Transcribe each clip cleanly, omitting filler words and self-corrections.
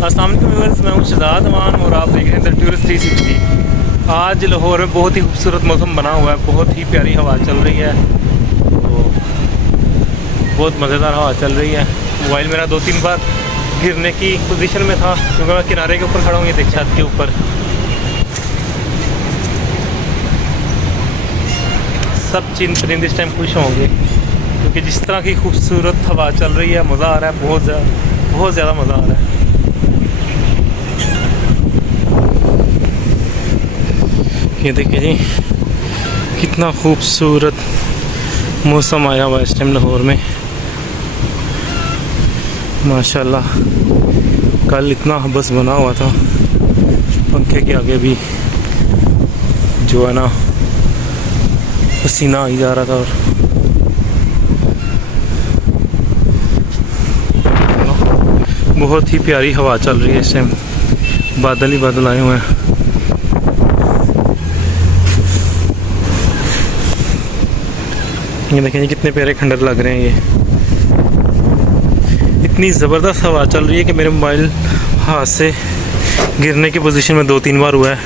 अस्सलाम वालेकुम व्यूअर्स, मैं हूं शहजाद अमान और आप देख रहे हैं द टूरिस्ट 360। आज लाहौर में बहुत ही खूबसूरत मौसम बना हुआ है, बहुत ही प्यारी हवा चल रही है, तो बहुत मज़ेदार हवा चल रही है। मोबाइल मेरा 2-3 बार गिरने की पोजीशन में था क्योंकि मैं किनारे के ऊपर खड़ा हूँ, ये देख छत के ऊपर। सब परिंदे इस टाइम खुश होंगे क्योंकि जिस तरह की खूबसूरत हवा चल रही है, मज़ा आ रहा है, बहुत ज़्यादा मज़ा आ रहा है। ये देखिए जी, कितना खूबसूरत मौसम आया हुआ इस टाइम लाहौर में, माशाल्लाह। कल इतना हबस बना हुआ था, पंखे के आगे भी जो है ना पसीना आई जा रहा था। और बहुत ही प्यारी हवा चल रही है इस टाइम, बादल ही बादल आए हुए हैं। ये देखें कितने प्यारे खंडर लग रहे हैं। ये इतनी ज़बरदस्त हवा चल रही है कि मेरे मोबाइल हाथ से गिरने की पोजीशन में 2-3 बार हुआ है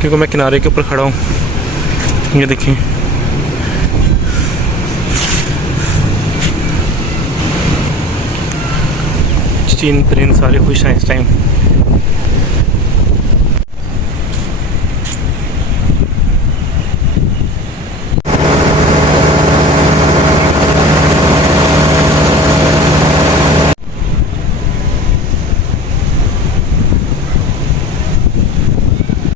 क्योंकि मैं किनारे के ऊपर खड़ा हूँ। ये देखिए, चीन परिंद सारे खुश हैं इस टाइम।